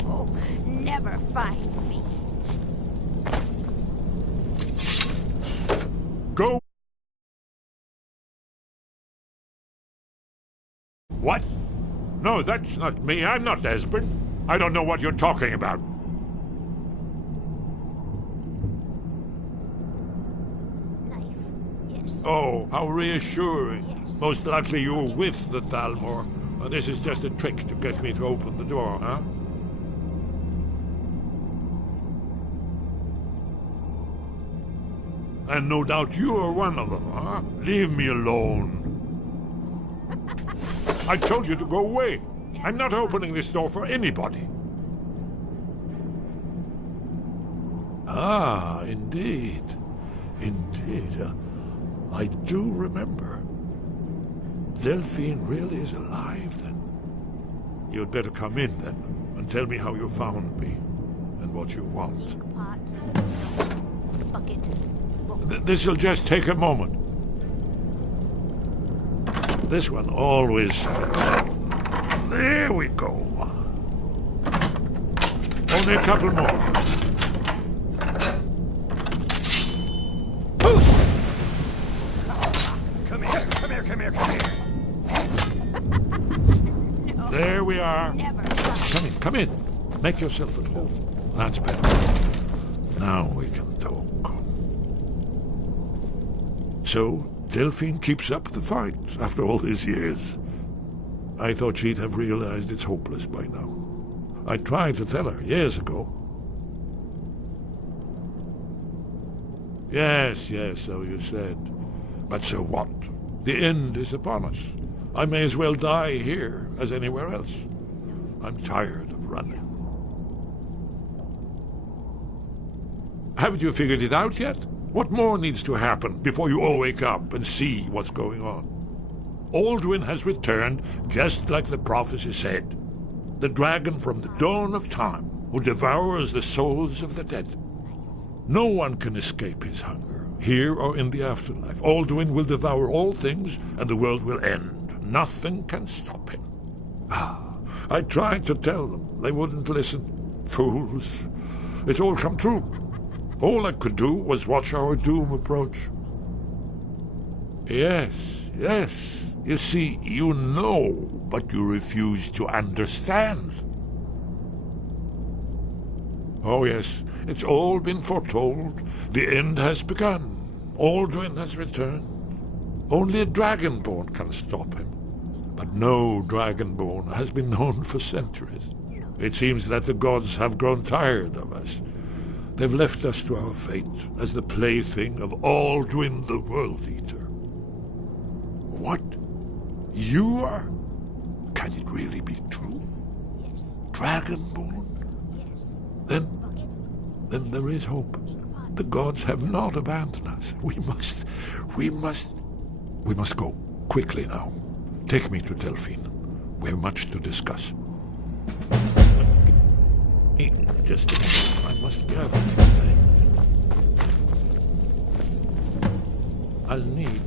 No, never find me. Go. What? No, that's not me. I'm not Esbern. I don't know what you're talking about. Knife, yes. Oh, how reassuring. Yes. Most likely you were with the Thalmor. And this is just a trick to get me to open the door, huh? And no doubt you are one of them, huh? Leave me alone. I told you to go away. I'm not opening this door for anybody. Ah, indeed. Indeed. I do remember. Delphine really is alive, then. You'd better come in, then, and tell me how you found me, and what you want. Inkpot, bucket, book. This'll just take a moment. This one always fits. There we go. Only a couple more. Come here, come here, come here, come here. No, There we are. never Come in, come in. Make yourself at home. That's better. Now we can talk. So, Delphine keeps up the fight after all these years. I thought she'd have realized it's hopeless by now. I tried to tell her years ago. Yes, so you said. But so what? The end is upon us. I may as well die here as anywhere else. I'm tired of running. Haven't you figured it out yet? What more needs to happen before you all wake up and see what's going on? Alduin has returned just like the prophecy said. The dragon from the dawn of time who devours the souls of the dead. No one can escape his hunger, here or in the afterlife. Alduin will devour all things and the world will end. Nothing can stop him. I tried to tell them. They wouldn't listen. Fools. It's all come true. All I could do was watch our doom approach. Yes. You see, you know, but you refuse to understand. Oh, yes, it's all been foretold. The end has begun. Alduin has returned. Only a dragonborn can stop him. But no dragonborn has been known for centuries. It seems that the gods have grown tired of us. They've left us to our fate as the plaything of Alduin the World Eater. What? You are? Can it really be true? Yes. Dragonborn? Yes. Then there is hope. The gods have not abandoned us. We must go quickly now. Take me to Delphine. We have much to discuss. Just a minute. I must gather things. I'll need...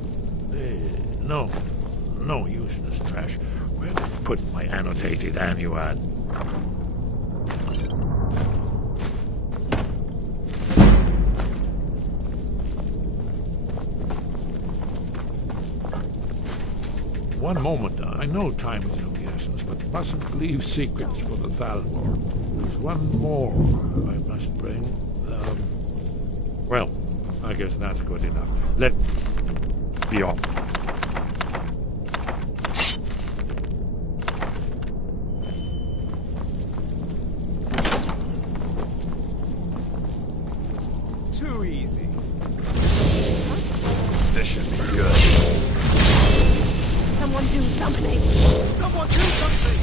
No useless trash. Where did I put my annotated annuad? One moment. I know time is of the essence, but mustn't leave secrets for the Thalmor. There's one more I must bring. Well, I guess that's good enough. Let be off. Too easy. This should be good. Someone do something. Someone do something!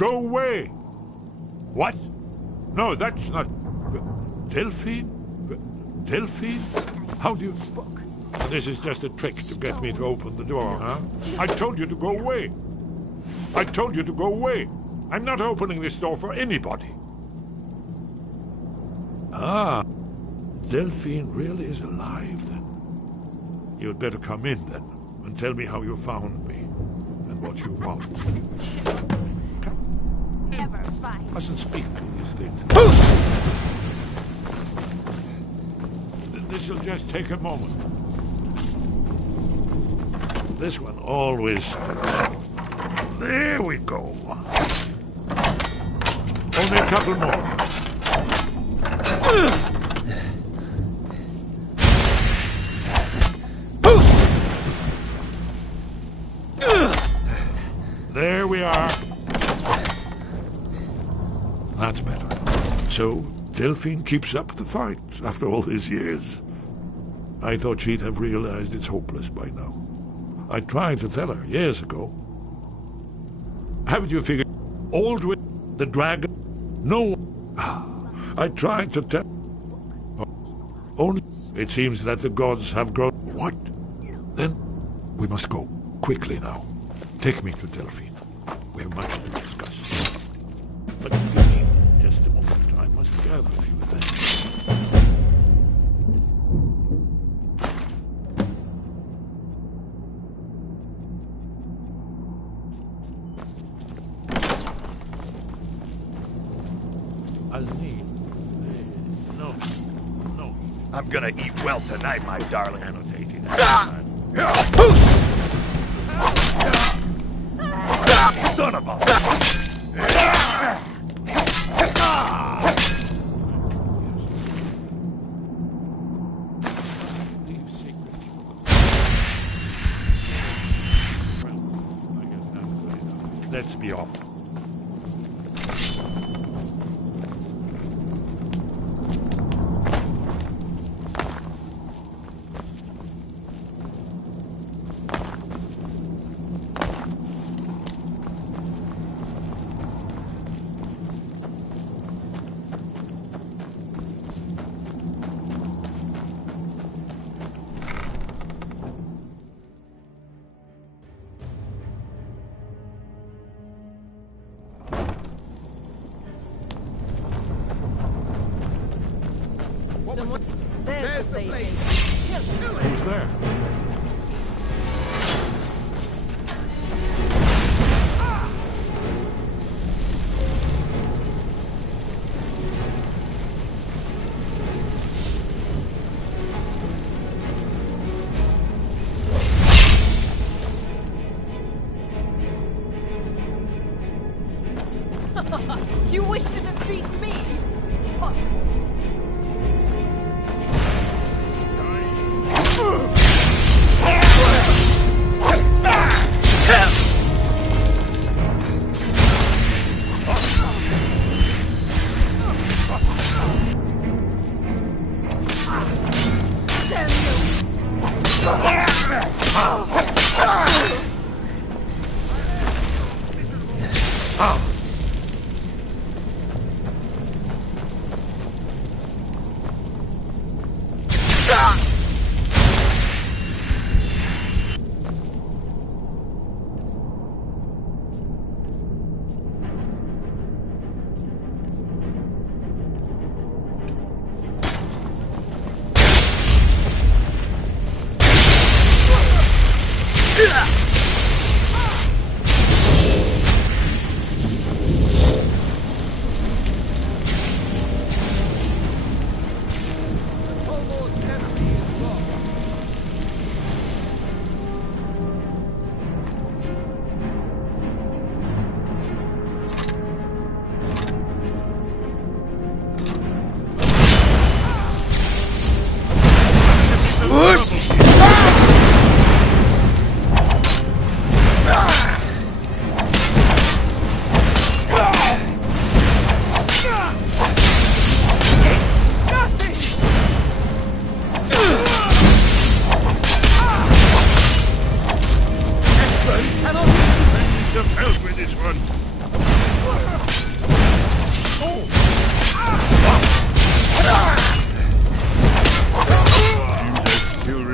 Go away! What? No, that's not... Delphine? Delphine? How do you... Book. This is just a trick to get me to open the door, huh? I told you to go away. I told you to go away. I'm not opening this door for anybody. Ah, Delphine really is alive, then. You'd better come in, then, and tell me how you found me, and what you want. Come. Never find. Mustn't speak to these things. This'll just take a moment. This one always... There we go. Only a couple more. There we are. That's better. So, Delphine keeps up the fight after all these years. I thought she'd have realized it's hopeless by now. I tried to tell her years ago. Haven't you figured? Aldwin, the dragon? No. I tried to tell... Only it seems that the gods have grown... What? Then we must go. Quickly now. Take me to Delphine. We have much to discuss. But give me just a moment. I must gather a few things. I'll need... No. I'm gonna eat well tonight, my darling. Annotated. Son of a... Let's be off. Someone. There's the place. Who's there? You wish to defeat me? Impossible.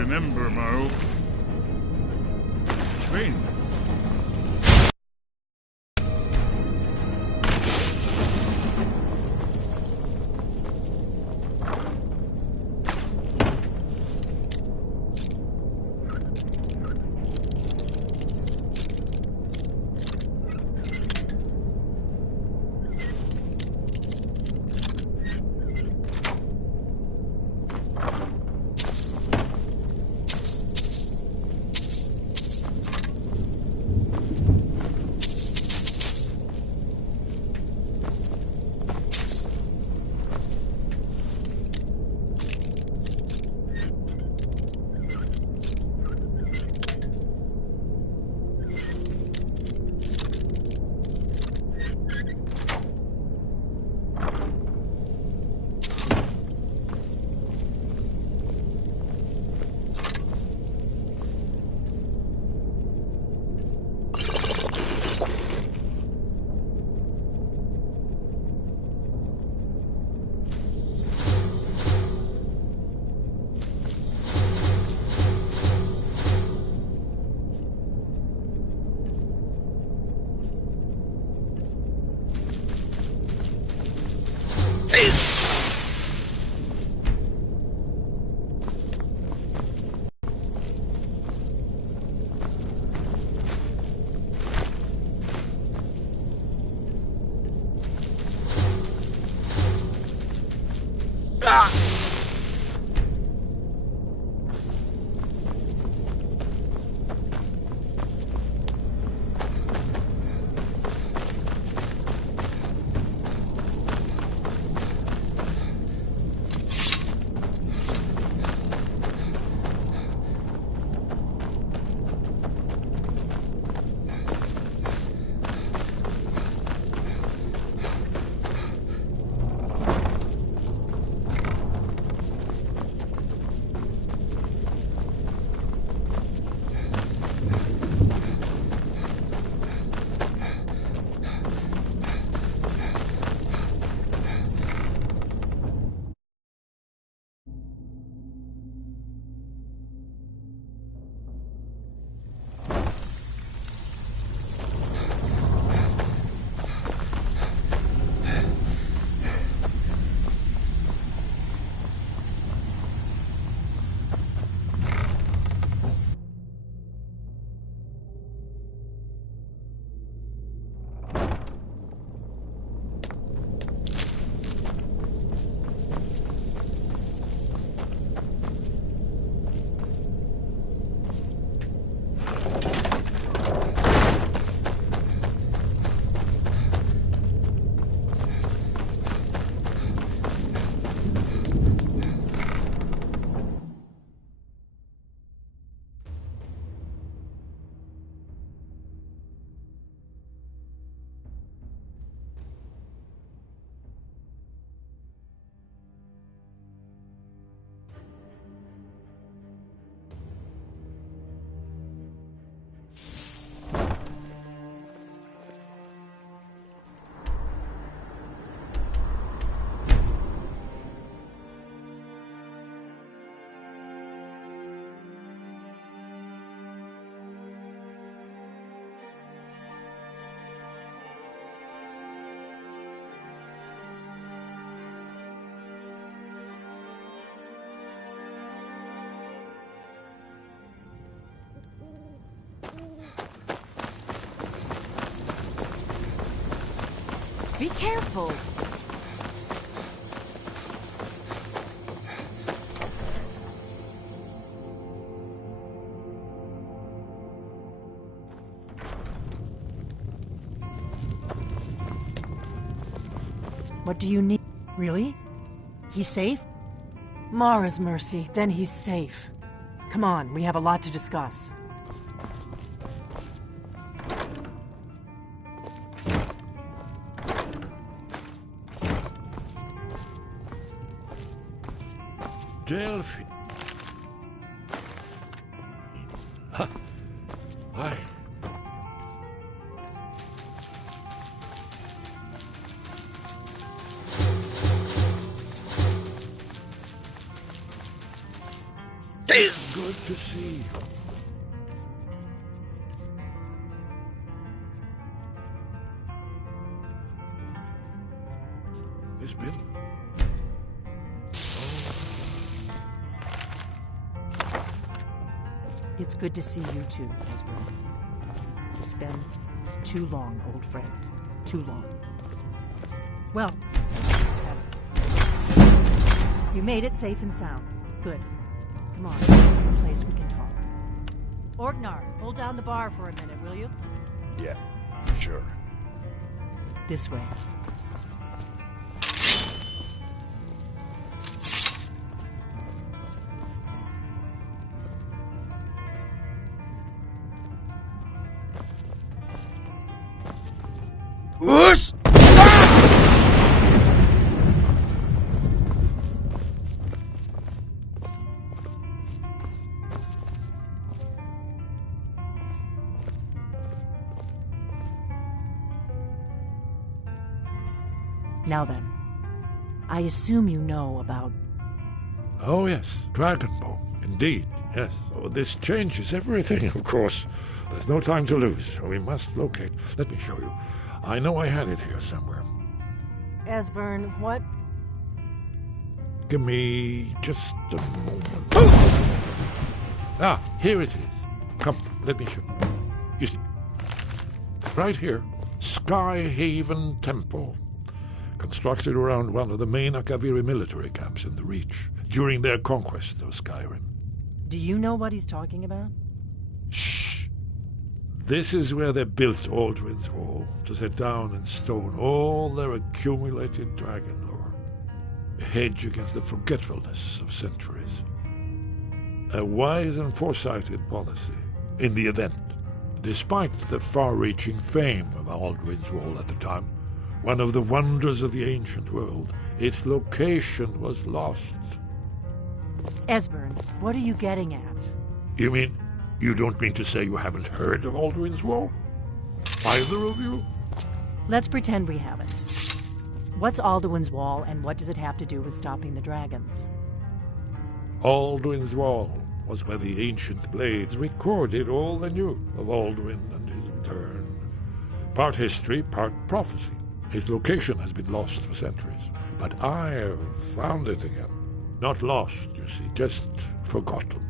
remember, Marl. Strange. Be careful. What do you need? Really? He's safe? Mara's mercy, then he's safe. Come on, we have a lot to discuss. Delphi. Huh. Why? Good. Good to see you. It's been... It's good to see you too, Esbern. It's been too long, old friend. Too long. Well, you made it safe and sound. Good. Come on, a place we can talk. Orgnar, hold down the bar for a minute, will you? Yeah, sure. This way. Whoosh! Now then, I assume you know about... Oh, yes, Dragonbow. Indeed, yes. Oh, this changes everything, of course. There's no time to lose, so we must locate. Let me show you. I know I had it here somewhere. Esbern, what? Give me just a moment. Ah, here it is. Come, let me show you. You see, right here, Skyhaven Temple. Constructed around one of the main Akaviri military camps in the Reach during their conquest of Skyrim. Do you know what he's talking about? Shh! This is where they built Aldrin's Wall, to set down in stone all their accumulated dragon lore. A hedge against the forgetfulness of centuries. A wise and foresighted policy in the event. Despite the far-reaching fame of Aldrin's Wall at the time, one of the wonders of the ancient world, its location was lost. Esbern, what are you getting at? You mean, you don't mean to say you haven't heard of Aldrin's Wall? Either of you? Let's pretend we haven't. What's Alduin's Wall, and what does it have to do with stopping the dragons? Aldrin's Wall was where the ancient blades recorded all they knew of Aldrin and his return. Part history, part prophecy. His location has been lost for centuries, but I have found it again. Not lost, you see, just forgotten.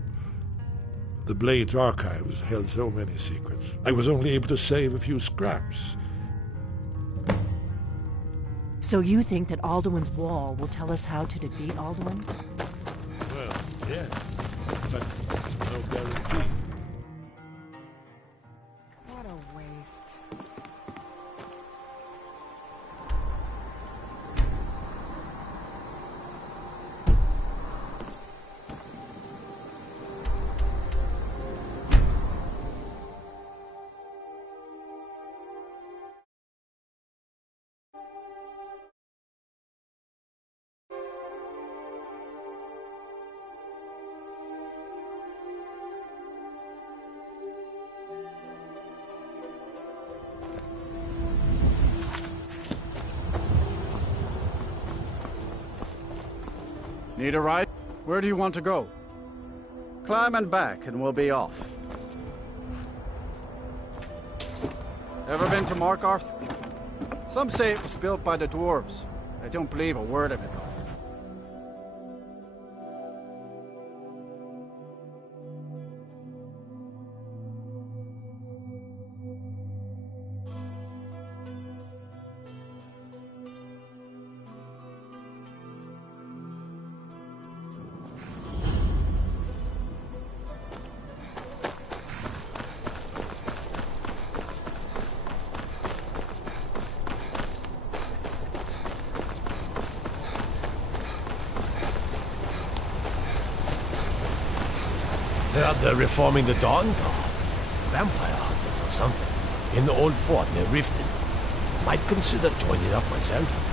The Blade's archives held so many secrets. I was only able to save a few scraps. So you think that Alduin's Wall will tell us how to defeat Alduin? Well, yes, but no guarantee. What a waste. Need a ride? Where do you want to go? Climb and back and we'll be off. Ever been to Markarth? Some say it was built by the dwarves. I don't believe a word of it though. Heard they're reforming the Dawn Guard. Vampire hunters or something. In the old fort near Riften. Might consider joining up myself.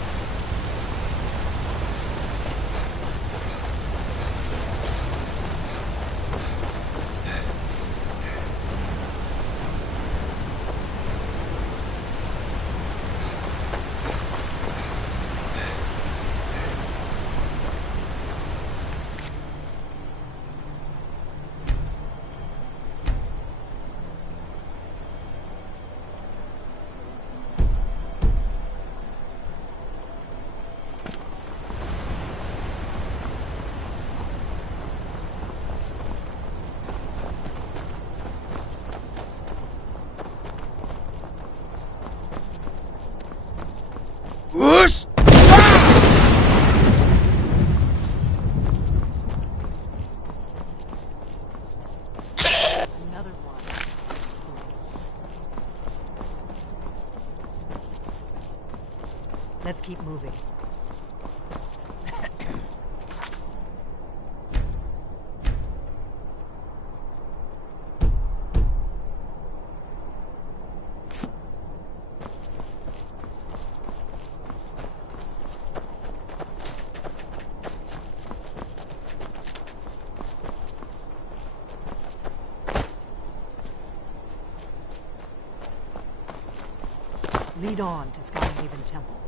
another one. Let's keep moving. Lead on to Skyrim Temple.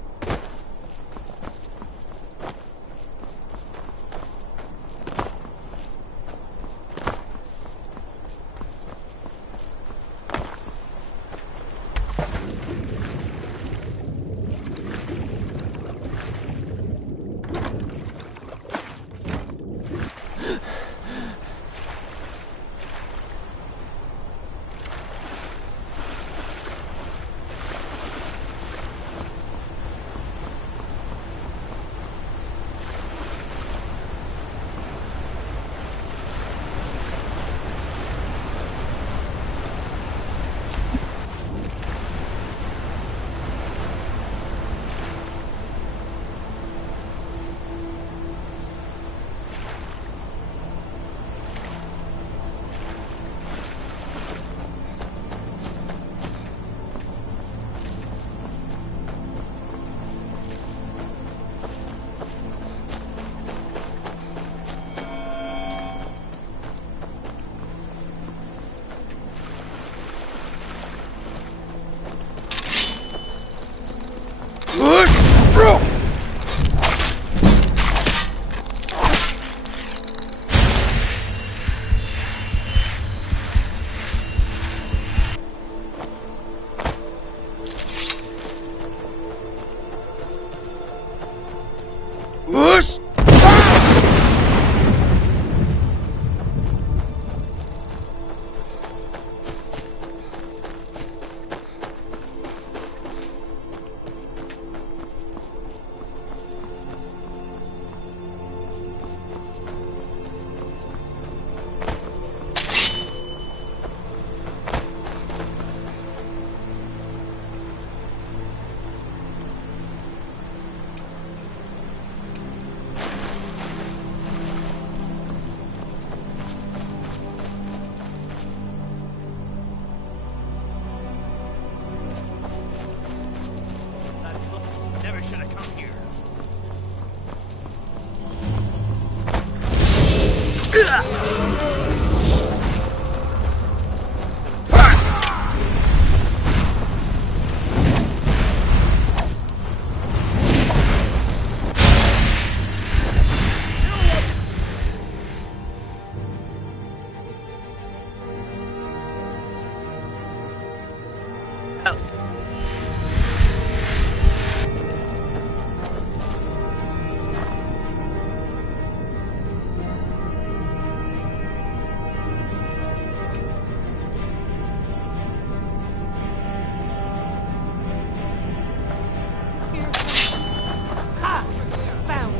Never should have come here.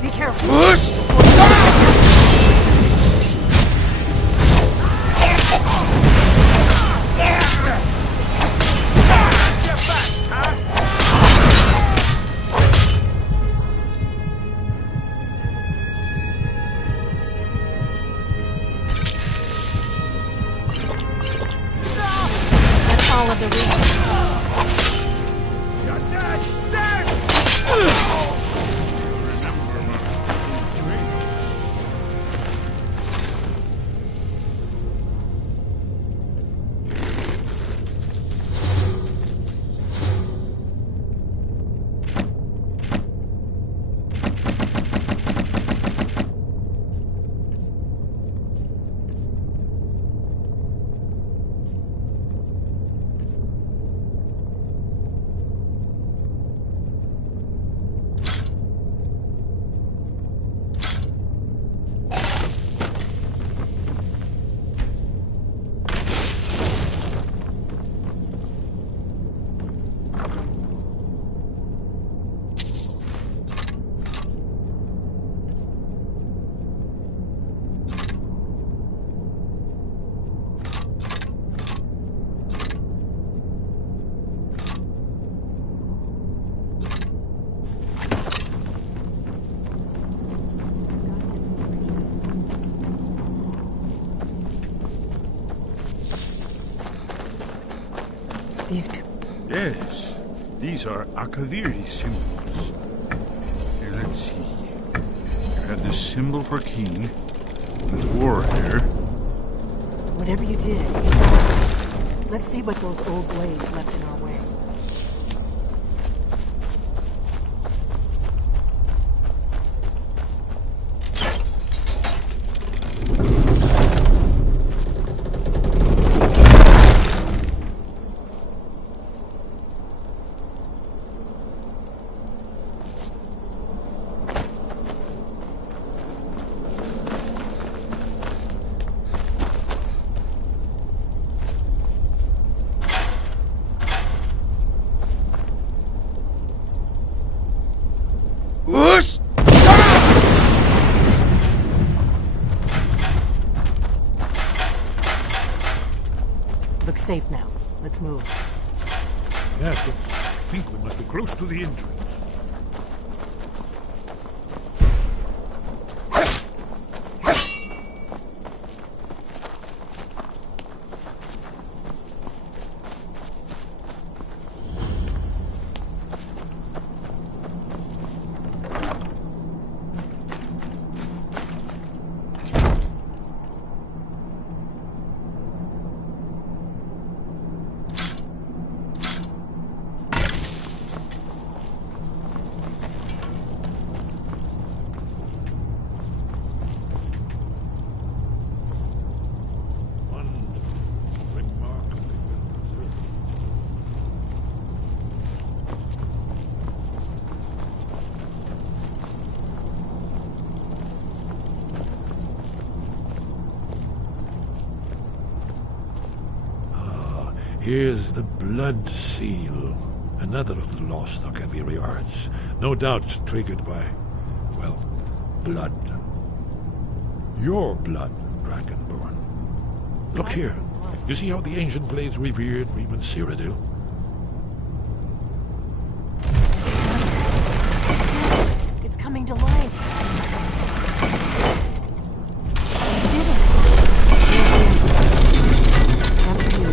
Be careful. That's all of the reasons. You're dead! Dead! These Yes, these are Akaviri symbols. Here, let's see. You have the symbol for king, the warrior. whatever you did, let's see what those old blades left in our way. Looks safe now. Let's move. Yes, but I think we must be close to the entrance. Here's the Blood Seal, another of the lost Akaviri arts. No doubt triggered by, well, blood. Your blood, Dragonborn. Look here. You see how the ancient blades revered even Cyrodiil? It's coming to life. We did it. After you.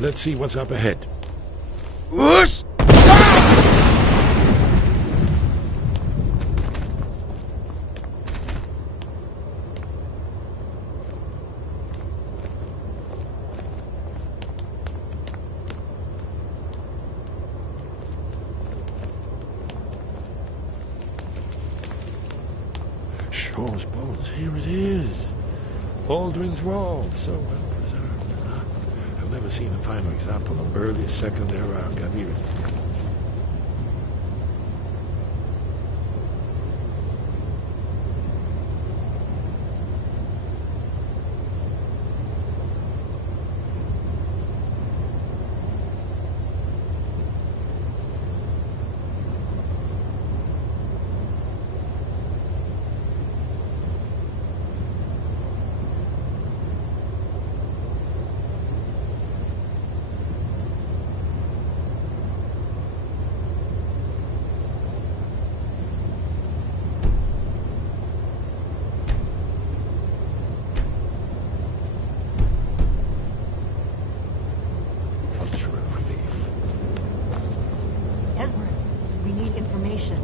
Let's see what's up ahead. Torm's bones. Here it is. Aldrin's Wall, so well preserved. I've never seen a finer example of early Second Era Gaviris.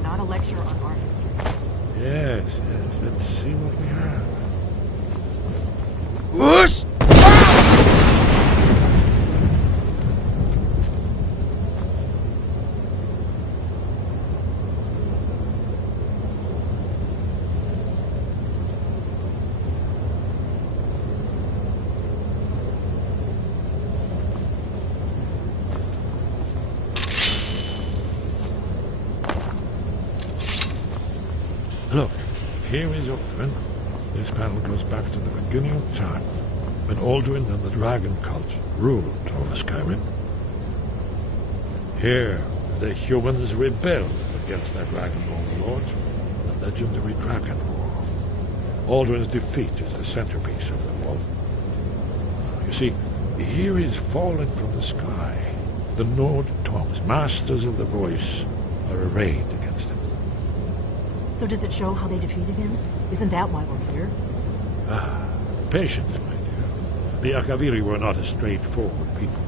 Not a lecture on art history. Yes. Let's see what we have. Whoosh! Look, here is Aldrin. This panel goes back to the beginning of time, when Aldrin and the Dragon Cult ruled over Skyrim. Here, the humans rebelled against their dragon overlords, the legendary Dragon War. Aldrin's defeat is the centerpiece of the wall. You see, here is fallen from the sky. The Nord Tongs, masters of the voice, are arrayed against him. So does it show how they defeated him? Isn't that why we're here? Patience, my dear. The Akaviri were not a straightforward people.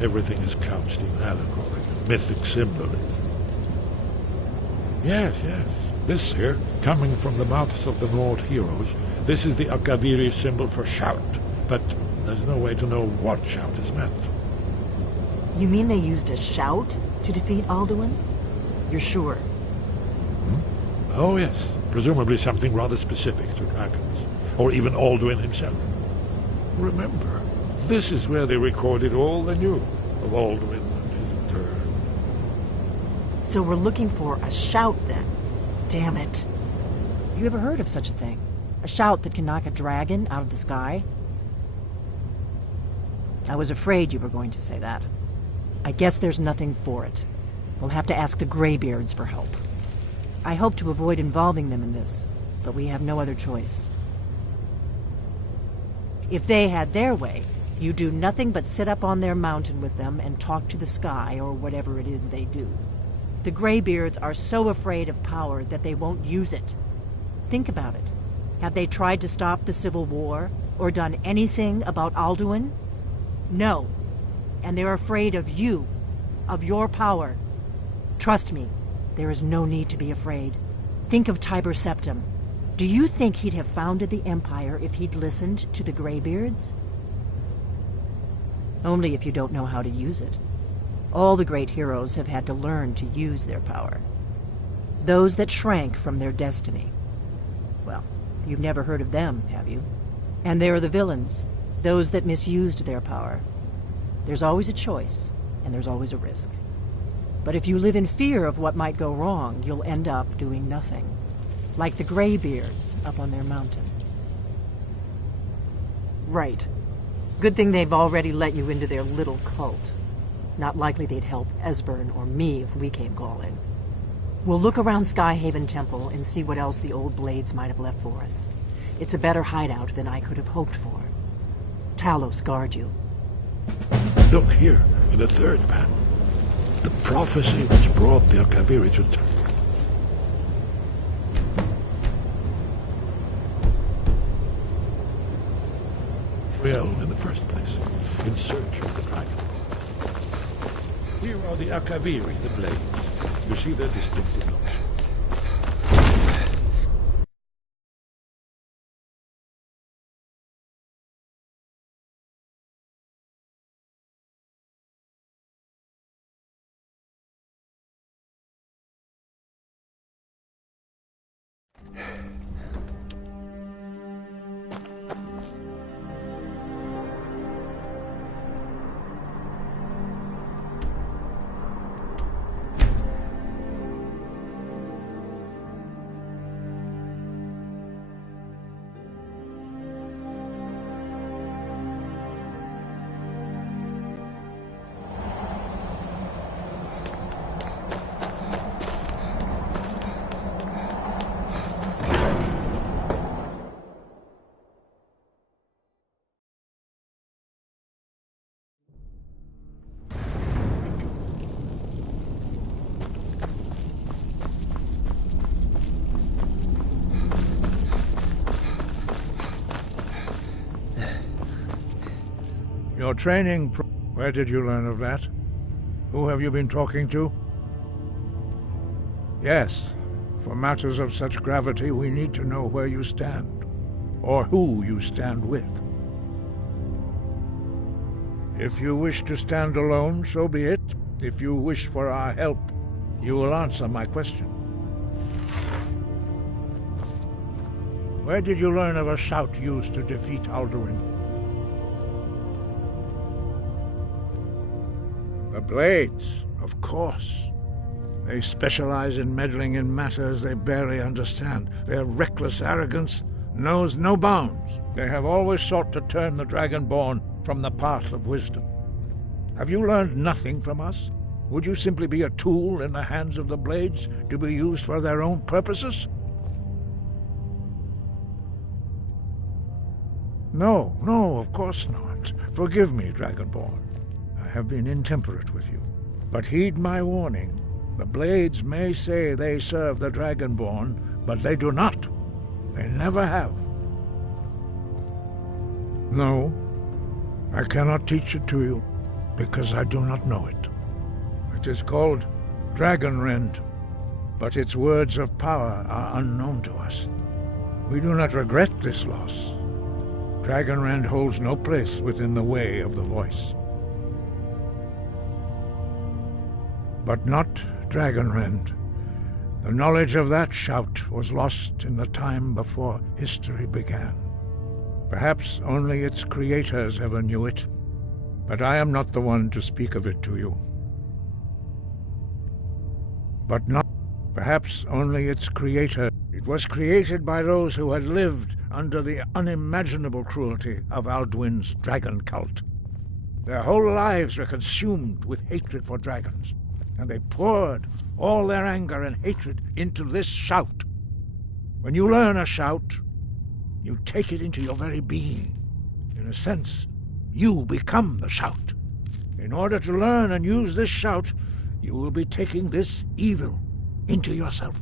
Everything is couched in allegory and mythic symbolism. Yes. This here, coming from the mouths of the Nord heroes, this is the Akaviri symbol for shout. But there's no way to know what shout is meant. You mean they used a shout to defeat Alduin? You're sure? Oh, yes. Presumably something rather specific to dragons. Or even Alduin himself. Remember, this is where they recorded all they knew of Alduin and his return. So we're looking for a shout, then. Damn it. You ever heard of such a thing? A shout that can knock a dragon out of the sky? I was afraid you were going to say that. I guess there's nothing for it. We'll have to ask the Greybeards for help. I hope to avoid involving them in this, but we have no other choice. If they had their way, you do nothing but sit up on their mountain with them and talk to the sky or whatever it is they do. The Greybeards are so afraid of power that they won't use it. Think about it. Have they tried to stop the Civil War or done anything about Alduin? No. And they're afraid of you, of your power. Trust me. There is no need to be afraid. Think of Tiber Septim. Do you think he'd have founded the Empire if he'd listened to the Greybeards? Only if you don't know how to use it. All the great heroes have had to learn to use their power. Those that shrank from their destiny. Well, you've never heard of them, have you? And there are the villains, those that misused their power. There's always a choice, and there's always a risk. But if you live in fear of what might go wrong, you'll end up doing nothing. Like the Greybeards up on their mountain. Right. Good thing they've already let you into their little cult. Not likely they'd help Esbern or me if we came calling. We'll look around Skyhaven Temple and see what else the old blades might have left for us. It's a better hideout than I could have hoped for. Talos guard you. Look here, in the third panel. The prophecy which brought the Akaviri to turn. Well, in the first place, in search of the dragon. Here are the Akaviri, the blades. You see their distinctive looks. Your training... Where did you learn of that? Who have you been talking to? Yes, for matters of such gravity, we need to know where you stand, or who you stand with. If you wish to stand alone, so be it. If you wish for our help, you will answer my question. Where did you learn of a shout used to defeat Alduin? The Blades, of course. They specialize in meddling in matters they barely understand. Their reckless arrogance knows no bounds. They have always sought to turn the Dragonborn from the path of wisdom. Have you learned nothing from us? Would you simply be a tool in the hands of the Blades to be used for their own purposes? No, of course not. Forgive me, Dragonborn. I have been intemperate with you. But heed my warning. The Blades may say they serve the Dragonborn, but they do not. They never have. No, I cannot teach it to you, because I do not know it. It is called Dragonrend, but its words of power are unknown to us. We do not regret this loss. Dragonrend holds no place within the way of the voice. But not Dragonrend. The knowledge of that shout was lost in the time before history began. Perhaps only its creators ever knew it, but I am not the one to speak of it to you. Perhaps only its creator. It was created by those who had lived under the unimaginable cruelty of Alduin's dragon cult. Their whole lives were consumed with hatred for dragons, and they poured all their anger and hatred into this shout. When you learn a shout, you take it into your very being. In a sense, you become the shout. In order to learn and use this shout, you will be taking this evil into yourself.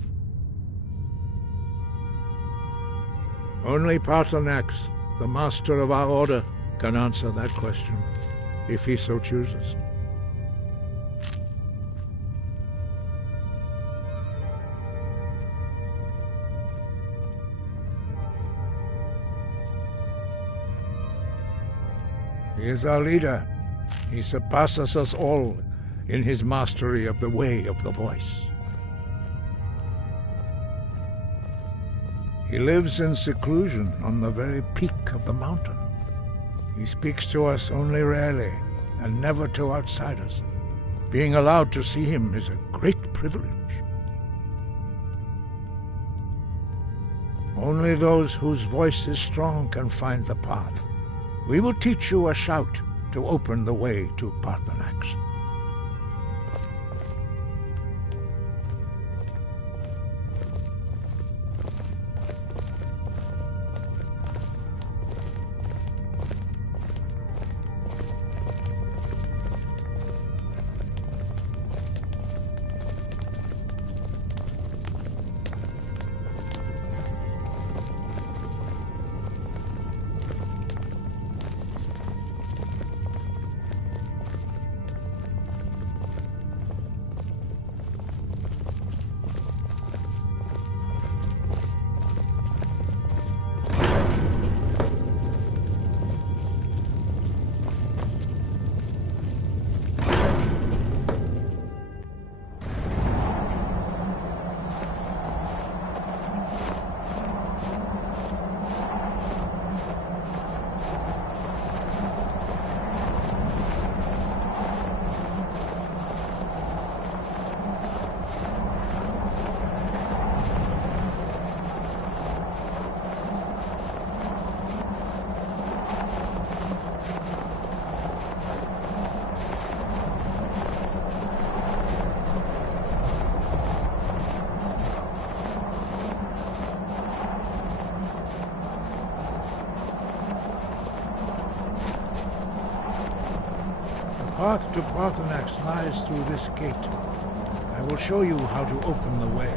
Only Paarthurnax, the master of our order, can answer that question, if he so chooses. He is our leader. He surpasses us all in his mastery of the way of the voice. He lives in seclusion on the very peak of the mountain. He speaks to us only rarely, and never to outsiders. Being allowed to see him is a great privilege. Only those whose voice is strong can find the path. We will teach you a shout to open the way to Paarthurnax. The path to Paarthurnax lies through this gate. I will show you how to open the way.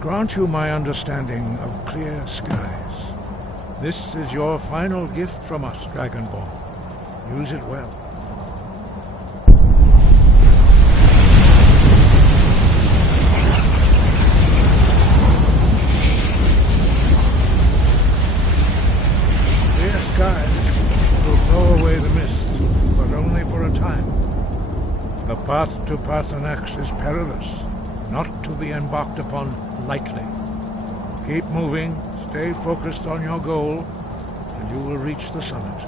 grant you my understanding of clear skies. This is your final gift from us, Dragonborn. Use it well. Clear skies will blow away the mist, but only for a time. The path to Paarthurnax is perilous, not to be embarked upon lightly. Keep moving, stay focused on your goal, and you will reach the summit.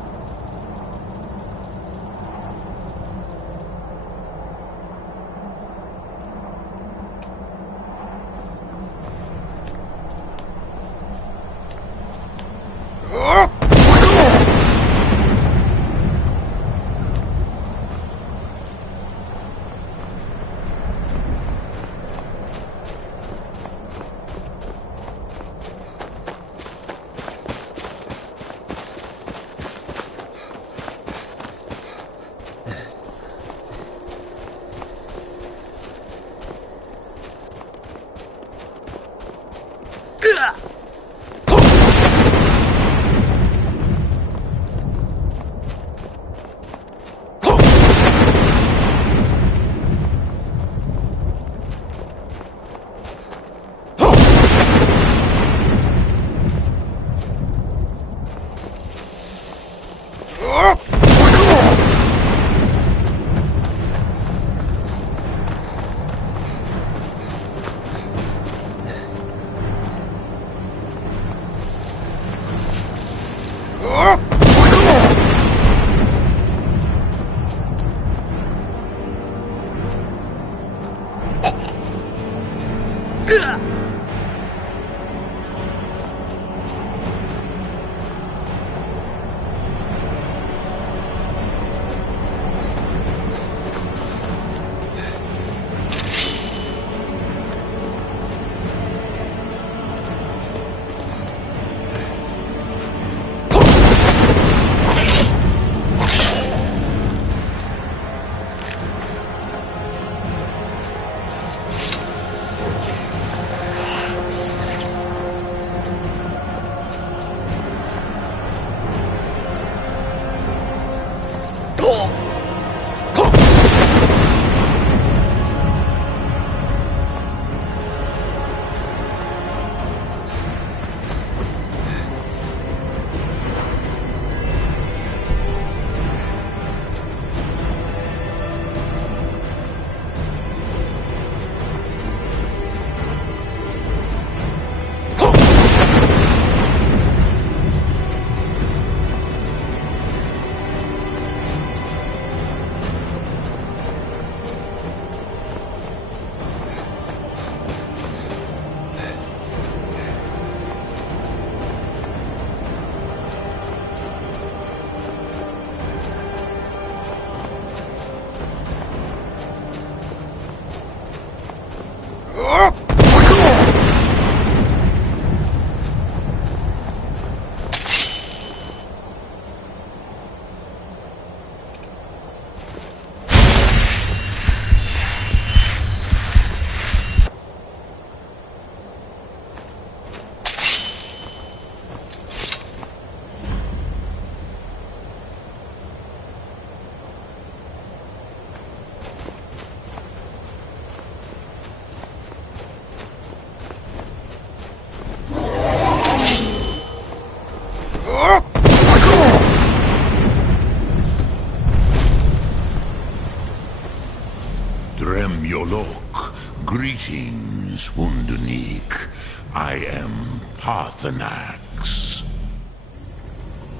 Greetings, Wunderneek. I am Paarthurnax.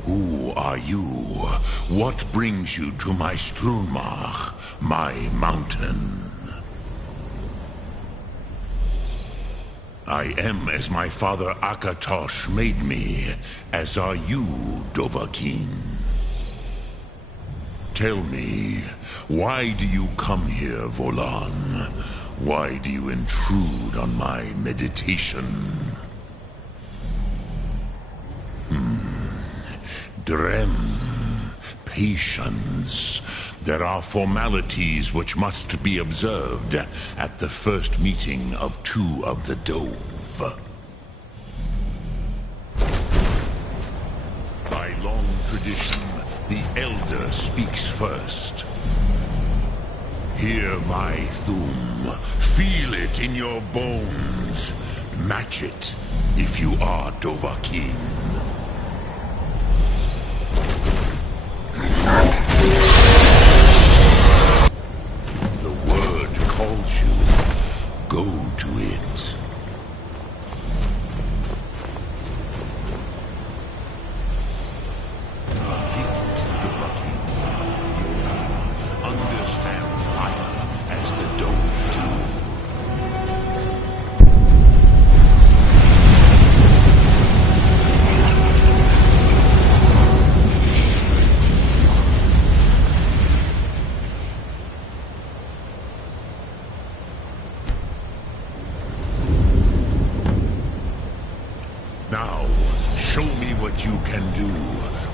Who are you? What brings you to my Strunmach, my mountain? I am as my father Akatosh made me, as are you, Dovahkiin. Tell me, why do you come here, Volan? Why do you intrude on my meditation? Drem, patience. There are formalities which must be observed at the first meeting of two of the Dove. By long tradition, the Elder speaks first. Hear my Thum. Feel it in your bones. Match it if you are Dovahkiin. The word calls you. Go to it. Understand fire as the Dove do. Now, show me what you can do.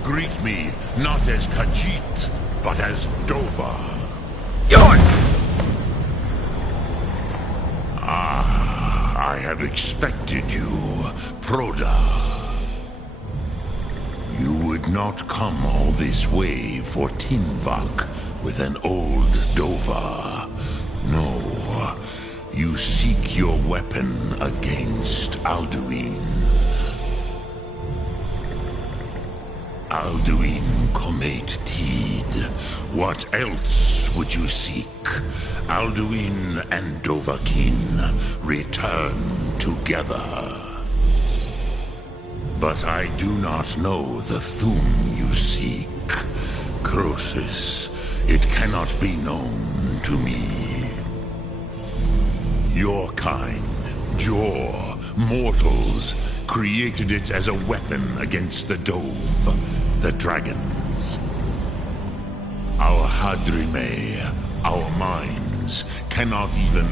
Greet me not as Khajiit, but as Dova. Ah, I have expected you, Proda. You would not come all this way for Tinvak with an old Dova. No, you seek your weapon against Alduin. Alduin Comate Teed. What else would you seek? Alduin and Dovahkiin return together. But I do not know the Thum you seek. Croesus, it cannot be known to me. Your kind, Jor, mortals, created it as a weapon against the Dove, the dragons. Our Hadrime, our minds, cannot even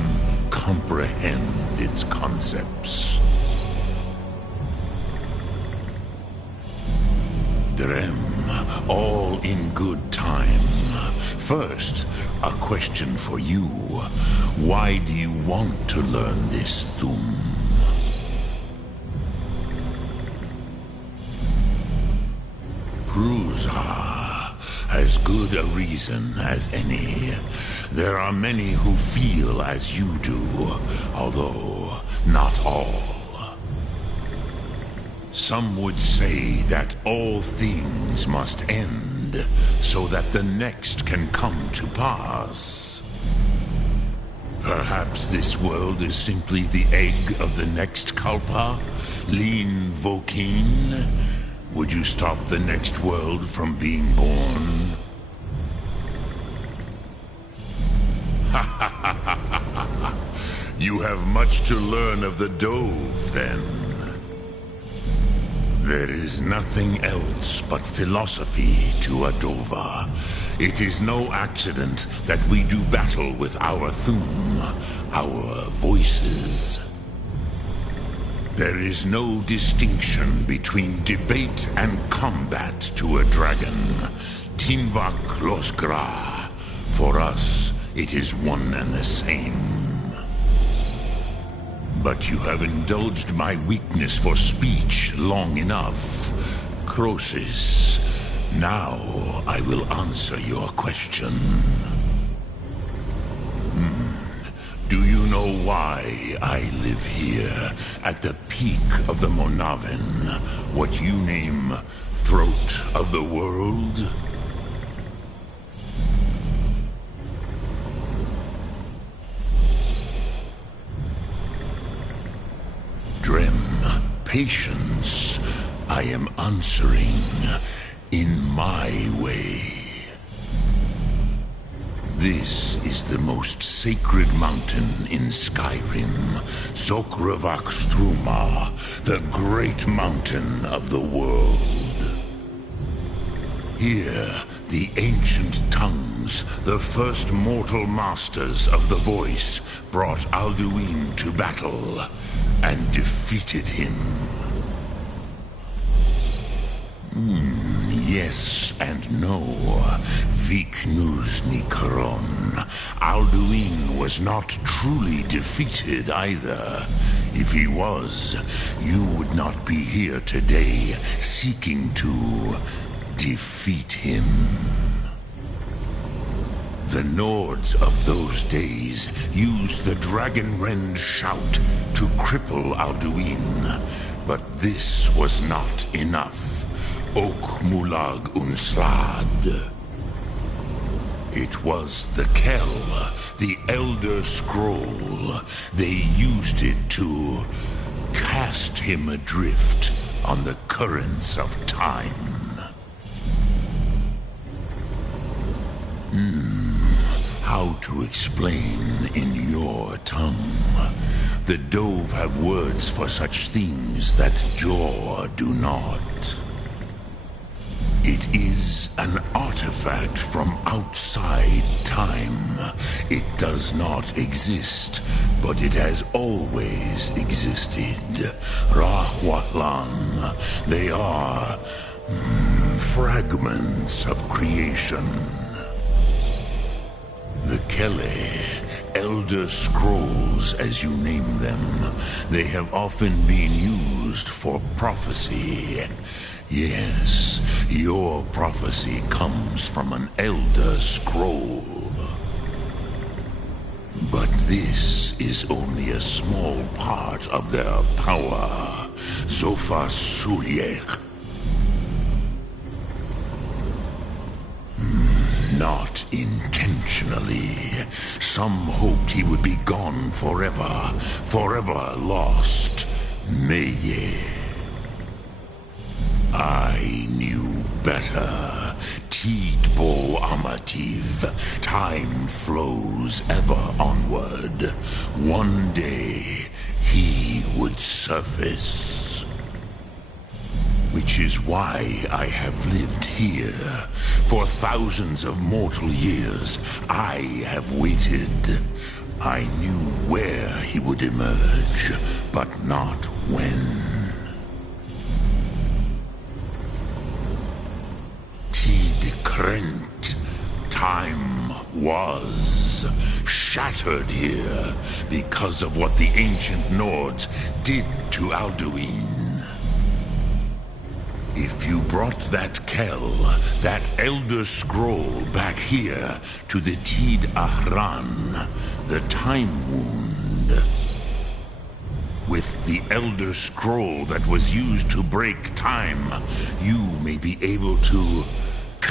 comprehend its concepts. Drem, all in good time. First, a question for you. Why do you want to learn this Thum? Prusa, as good a reason as any. There are many who feel as you do, although not all. Some would say that all things must end, so that the next can come to pass. Perhaps this world is simply the egg of the next Kalpa, Lean Vokeen. Would you stop the next world from being born? You have much to learn of the Dove, then. There is nothing else but philosophy to a Dova. It is no accident that we do battle with our Thum, our voices. There is no distinction between debate and combat to a dragon. Tinvak Losgra. For us, it is one and the same. But you have indulged my weakness for speech long enough. Croesus, now I will answer your question. Do you know why I live here, at the peak of the Monavin, what you name Throat of the World? Drem, patience. I am answering in my way. This is the most sacred mountain in Skyrim, Zokravak Struma, the great mountain of the world. Here, the ancient tongues, the first mortal masters of the voice, brought Alduin to battle and defeated him. Yes and no. Vik nus Nikaron. Alduin was not truly defeated either. If he was, you would not be here today seeking to defeat him. The Nords of those days used the Dragonrend shout to cripple Alduin, but this was not enough. Ok Mulag Unslad. It was the Kell, the Elder Scroll. They used it to cast him adrift on the currents of time. How to explain in your tongue? The Dove have words for such things that Jor do not. It is an artifact from outside time. It does not exist, but it has always existed. Rahwatlan. They are fragments of creation. The Kele, Elder Scrolls as you name them, they have often been used for prophecy. Yes, your prophecy comes from an Elder Scroll. But this is only a small part of their power. Zofa Suryek. Not intentionally. Some hoped he would be gone forever, forever lost. Meye. I knew better. Tidbo Amativ. Time flows ever onward. One day, he would surface. Which is why I have lived here. For thousands of mortal years, I have waited. I knew where he would emerge, but not when. Krent. Time was shattered here because of what the ancient Nords did to Alduin. If you brought that Kell, that Elder Scroll back here to the Tid Ahran, the Time Wound, with the Elder Scroll that was used to break time, you may be able to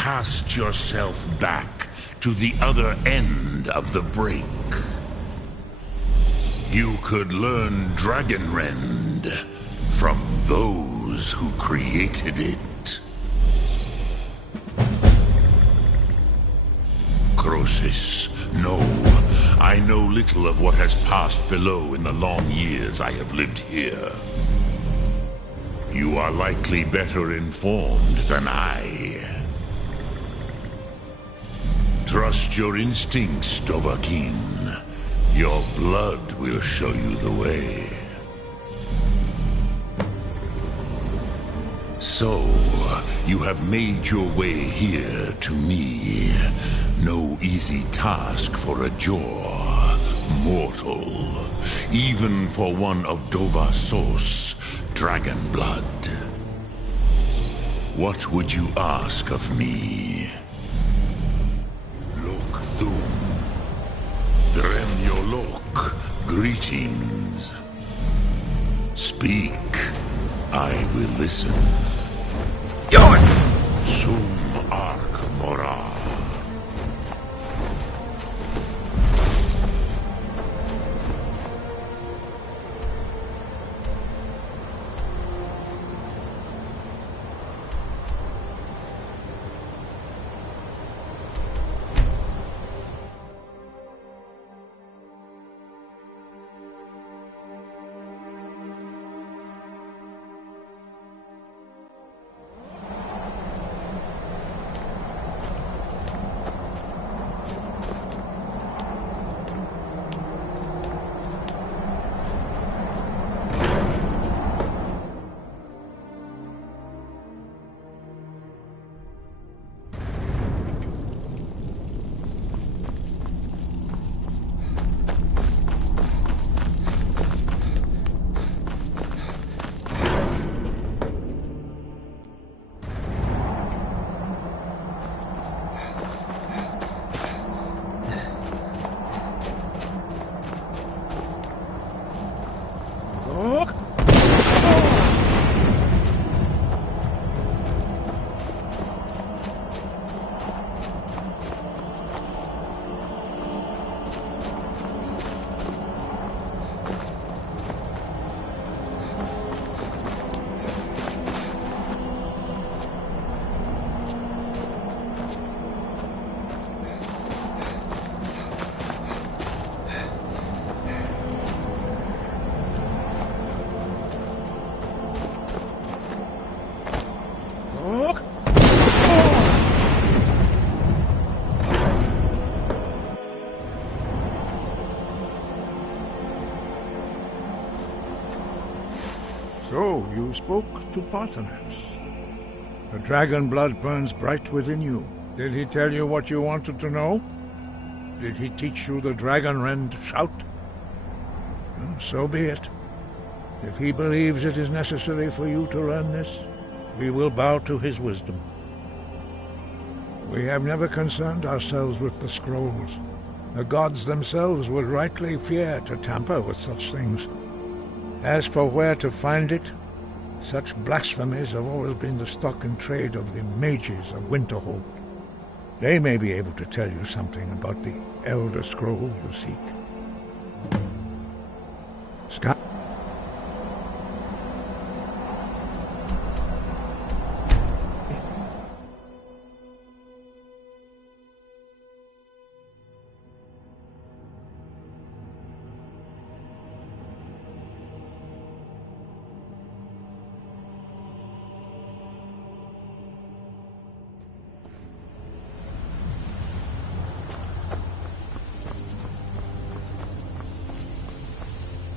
cast yourself back to the other end of the break. You could learn Dragonrend from those who created it. Crosis, no. I know little of what has passed below in the long years I have lived here. You are likely better informed than I. Trust your instincts, Dovahkiin. Your blood will show you the way. So, you have made your way here to me. No easy task for a Jor, mortal. Even for one of Dovasos, dragon blood. What would you ask of me? Thum. Dremyolok, greetings. Speak, I will listen. Yon! Sum Ark Mora. spoke to Parthenos. The dragon blood burns bright within you. Did he tell you what you wanted to know? Did he teach you the dragon rend shout? Well, so be it. If he believes it is necessary for you to learn this, we will bow to his wisdom. We have never concerned ourselves with the scrolls. The gods themselves would rightly fear to tamper with such things. As for where to find it, such blasphemies have always been the stock and trade of the mages of Winterhold. They may be able to tell you something about the Elder Scroll you seek. Scott?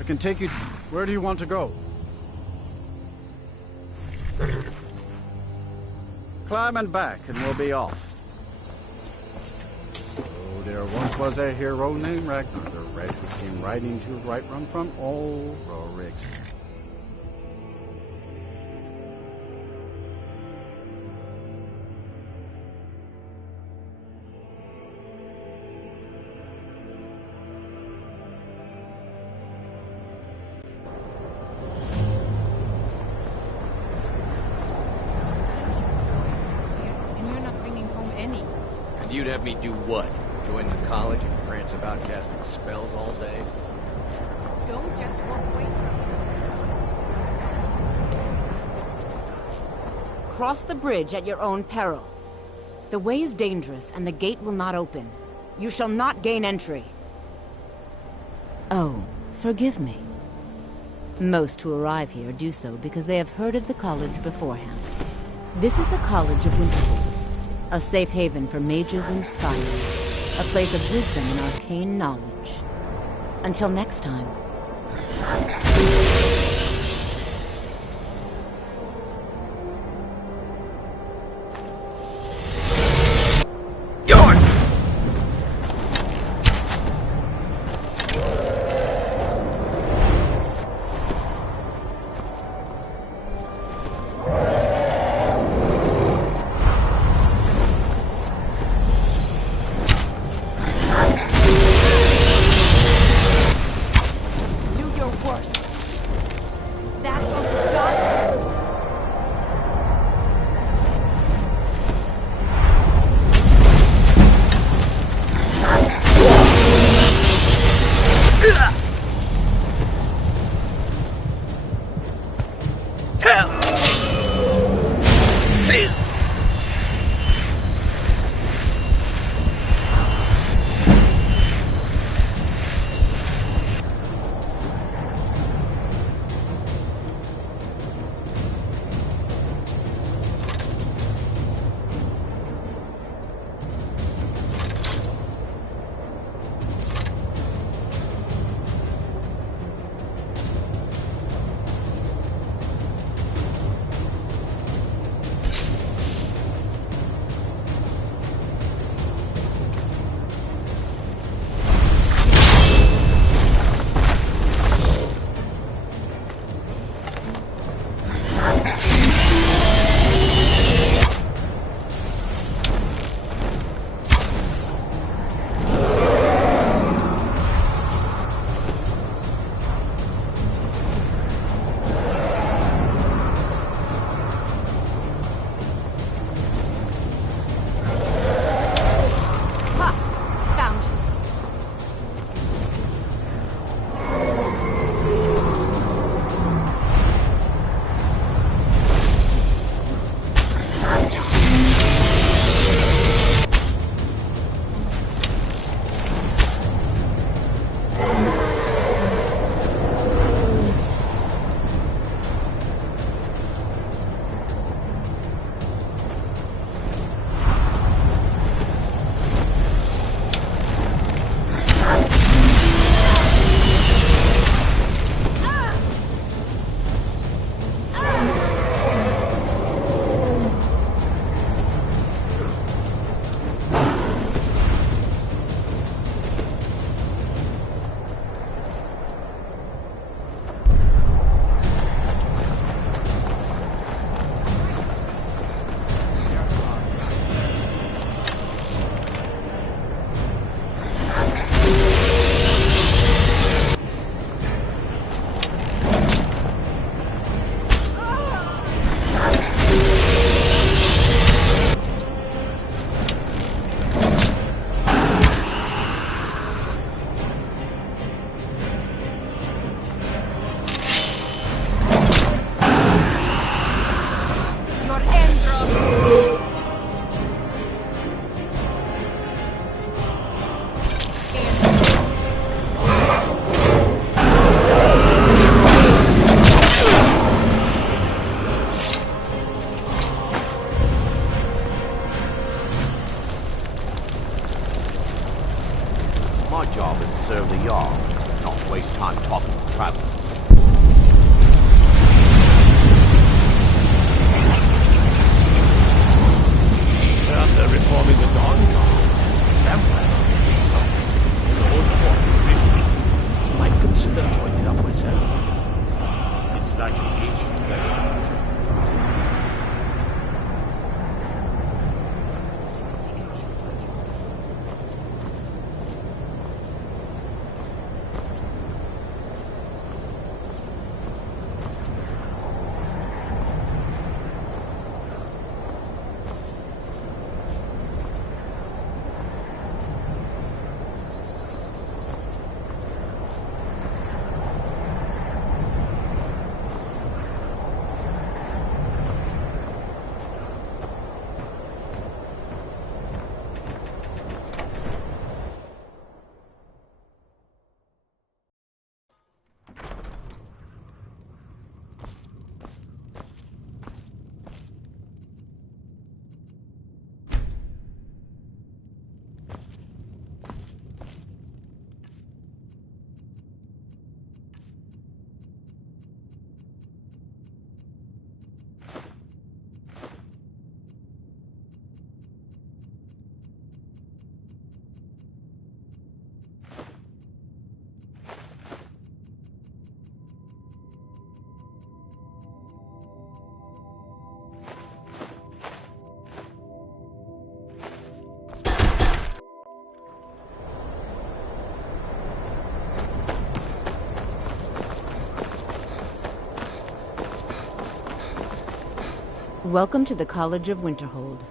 I can take you... Where do you want to go? Climb and back, and we'll be off. Oh, there once was a hero named Ragnar the Red who came riding to Whiterun from all Rorik's. You'd have me do what? Join the college and prance about casting spells all day? Don't just walk away from Cross the bridge at your own peril. The way is dangerous, and the gate will not open. You shall not gain entry. Oh, forgive me. Most who arrive here do so because they have heard of the college beforehand. This is the College of Winterhold. A safe haven for mages in Skyrim. A place of wisdom and arcane knowledge. Until next time. do your worst. My job is to serve the Jarl, not waste time talking to travelers. They're up there reforming the Dawn Guard. Vampire or something. The old fort is rifted. Might consider joining up myself. It's like the ancient legends. Welcome to the College of Winterhold.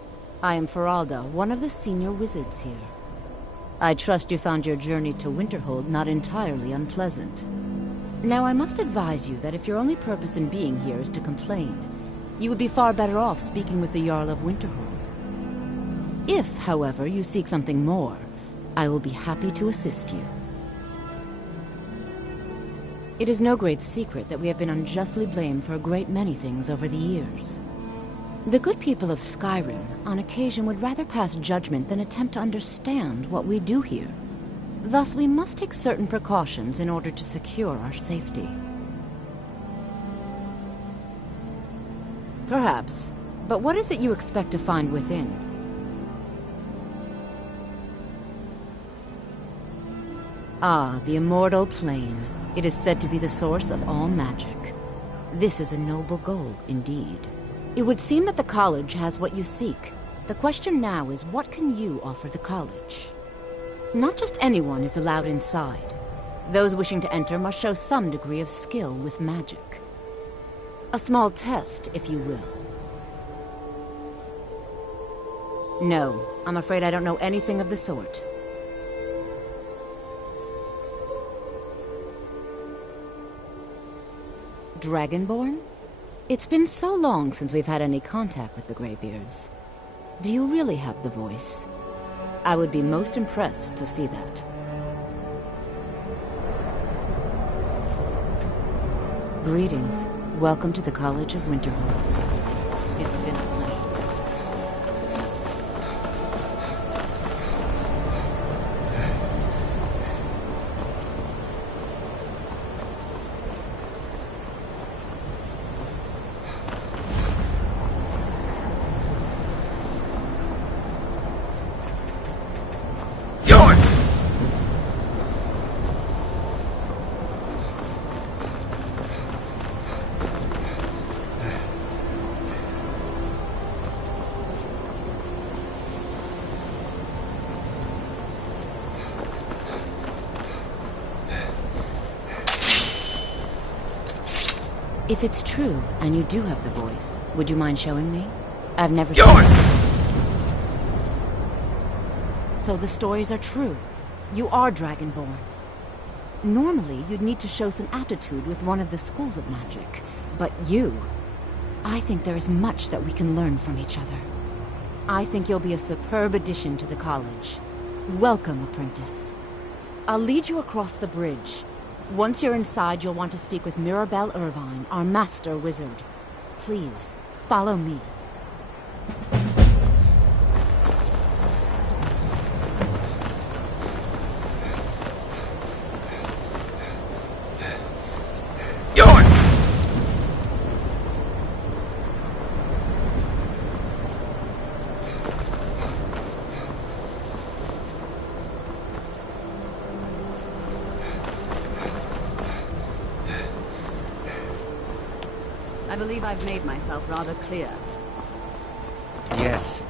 I am Feralda, one of the senior wizards here. I trust you found your journey to Winterhold not entirely unpleasant. Now, I must advise you that if your only purpose in being here is to complain, you would be far better off speaking with the Jarl of Winterhold. If, however, you seek something more, I will be happy to assist you. It is no great secret that we have been unjustly blamed for a great many things over the years. The good people of Skyrim, on occasion, would rather pass judgment than attempt to understand what we do here. Thus, we must take certain precautions in order to secure our safety. Perhaps. But what is it you expect to find within? Ah, the Immortal Plane. It is said to be the source of all magic. This is a noble goal, indeed. It would seem that the college has what you seek. The question now is, what can you offer the college? Not just anyone is allowed inside. Those wishing to enter must show some degree of skill with magic. A small test, if you will. No, I'm afraid I don't know anything of the sort. Dragonborn? It's been so long since we've had any contact with the Greybeards. Do you really have the voice? I would be most impressed to see that. Greetings. Welcome to the College of Winterhold. It's been a pleasure. If it's true, and you do have the voice, would you mind showing me? I've never seen it. So the stories are true. You are Dragonborn. Normally, you'd need to show some aptitude with one of the schools of magic. But you... I think there is much that we can learn from each other. I think you'll be a superb addition to the college. Welcome, apprentice. I'll lead you across the bridge. Once you're inside, you'll want to speak with Mirabelle Irvine, our master wizard. Please, follow me. believe I've made myself rather clear. Yes.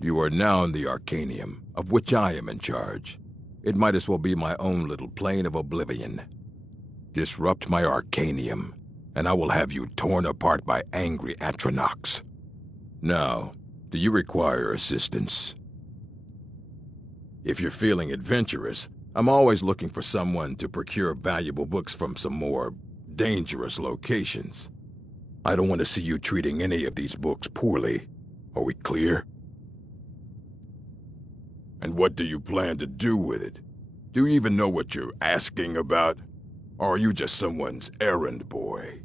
You are now in the Arcanium, of which I am in charge. It might as well be my own little plane of oblivion. Disrupt my Arcanium, and I will have you torn apart by angry Atronachs. Now, do you require assistance? If you're feeling adventurous, I'm always looking for someone to procure valuable books from some more dangerous locations. I don't want to see you treating any of these books poorly. Are we clear? And what do you plan to do with it? Do you even know what you're asking about? Or are you just someone's errand boy?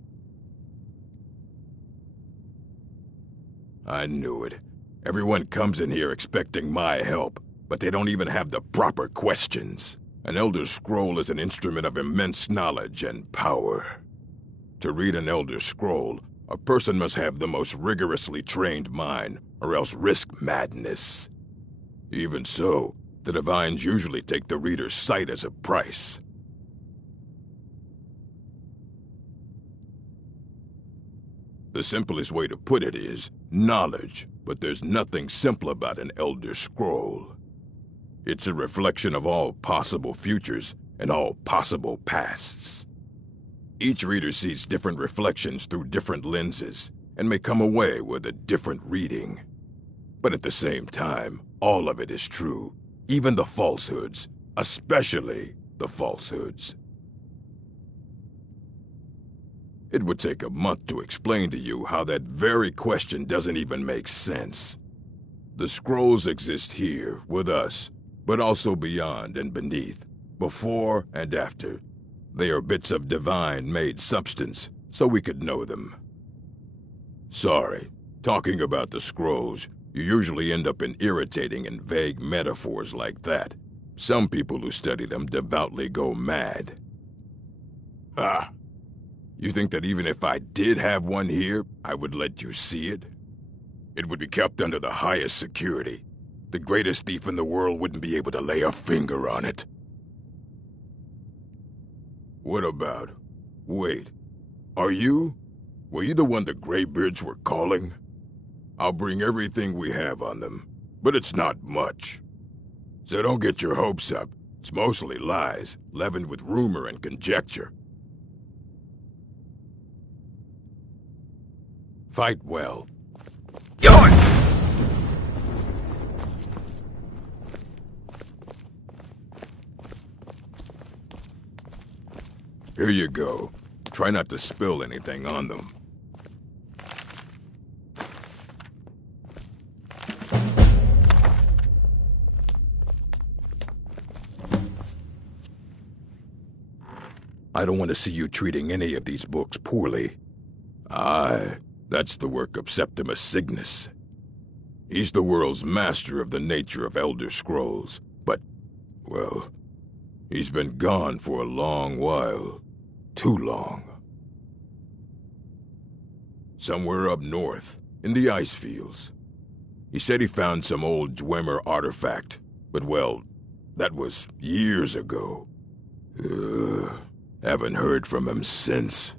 I knew it. Everyone comes in here expecting my help, but they don't even have the proper questions. An Elder Scroll is an instrument of immense knowledge and power. To read an Elder Scroll, a person must have the most rigorously trained mind, or else risk madness. Even so, the Divines usually take the reader's sight as a price. The simplest way to put it is knowledge, but there's nothing simple about an Elder Scroll. It's a reflection of all possible futures and all possible pasts. Each reader sees different reflections through different lenses and may come away with a different reading. But at the same time, all of it is true, even the falsehoods, especially the falsehoods. It would take a month to explain to you how that very question doesn't even make sense. The scrolls exist here, with us, but also beyond and beneath, before and after. They are bits of divine-made substance, so we could know them. Sorry, talking about the scrolls, you usually end up in irritating and vague metaphors like that. Some people who study them devoutly go mad. Ah, you think that even if I did have one here, I would let you see it? It would be kept under the highest security. The greatest thief in the world wouldn't be able to lay a finger on it. What about? Wait, were you the one the Greybeards were calling? I'll bring everything we have on them, but it's not much. So don't get your hopes up. It's mostly lies, leavened with rumor and conjecture. Fight well. Yoink! Here you go. Try not to spill anything on them. I don't want to see you treating any of these books poorly. Aye, that's the work of Septimus Cygnus. He's the world's master of the nature of Elder Scrolls, but, well, he's been gone for a long while. Too long. Somewhere up north, in the ice fields. He said he found some old Dwemer artifact, but well, that was years ago. Haven't heard from him since.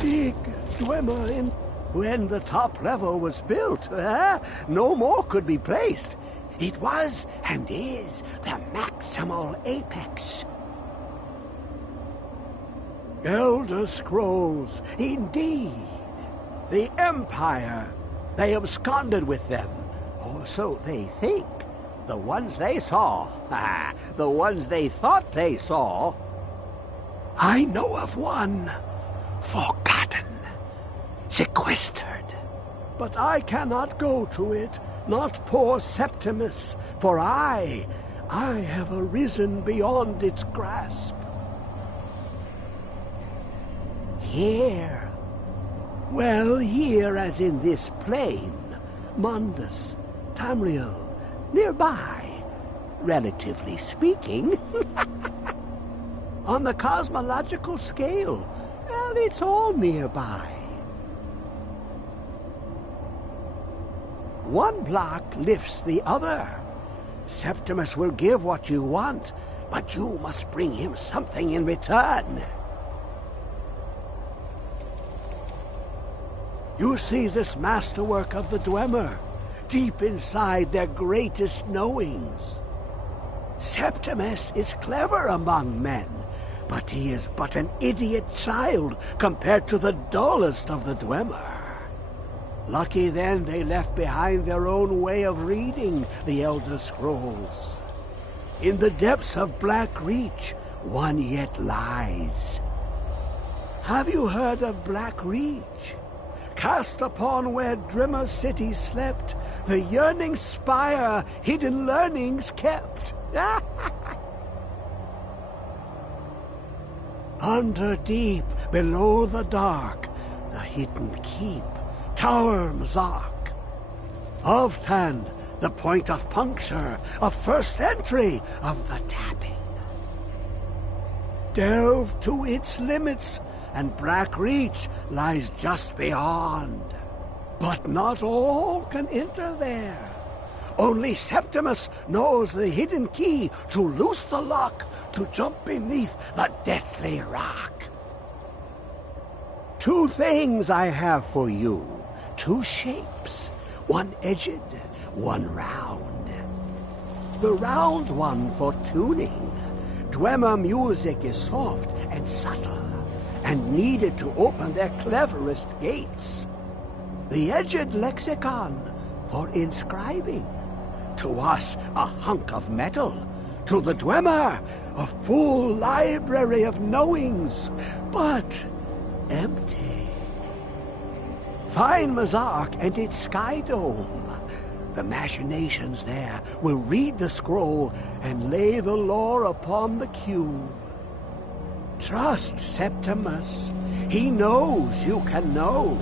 big Dwemer in... When the top level was built, no more could be placed. It was and is the maximal apex. Elder Scrolls, indeed. The Empire. They absconded with them. Or so they think. The ones they saw. The ones they thought they saw. I know of one. Forgotten. Sequestered. But I cannot go to it, not poor Septimus, for I have arisen beyond its grasp. Here. Well, here as in this plain, Mundus, Tamriel, nearby, relatively speaking. On the cosmological scale, well, it's all nearby. One block lifts the other. Septimus will give what you want, but you must bring him something in return. You see this masterwork of the Dwemer, deep inside their greatest knowings. Septimus is clever among men, but he is but an idiot child compared to the dullest of the Dwemer. Lucky then they left behind their own way of reading the Elder Scrolls. In the depths of Black Reach, one yet lies. Have you heard of Black Reach? Cast upon where Drimmer City slept, the yearning spire hidden learnings kept. Under deep, below the dark, the hidden keep, Tower Mazark. Oftand, the point of puncture, of first entry of the tapping. Delve to its limits, and Black Reach lies just beyond. But not all can enter there. Only Septimus knows the hidden key to loose the lock, to jump beneath the deathly rock. Two things I have for you. Two shapes, one edged, one round. The round one for tuning. Dwemer music is soft and subtle, and needed to open their cleverest gates. The edged lexicon for inscribing. To us, a hunk of metal. To the Dwemer, a full library of knowings, but empty. Find Mazark and its sky dome. The machinations there will read the scroll and lay the lore upon the cube. Trust Septimus. He knows you can know.